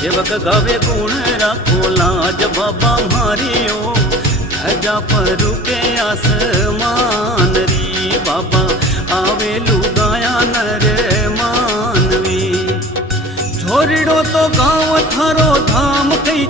सेवक गावे गुण राखो लाज बाबा मारियो धजा पर रुके आसमान री बाबा आवे लुगाया नर मानवी छोड़ो तो गाँव थारो धाम कही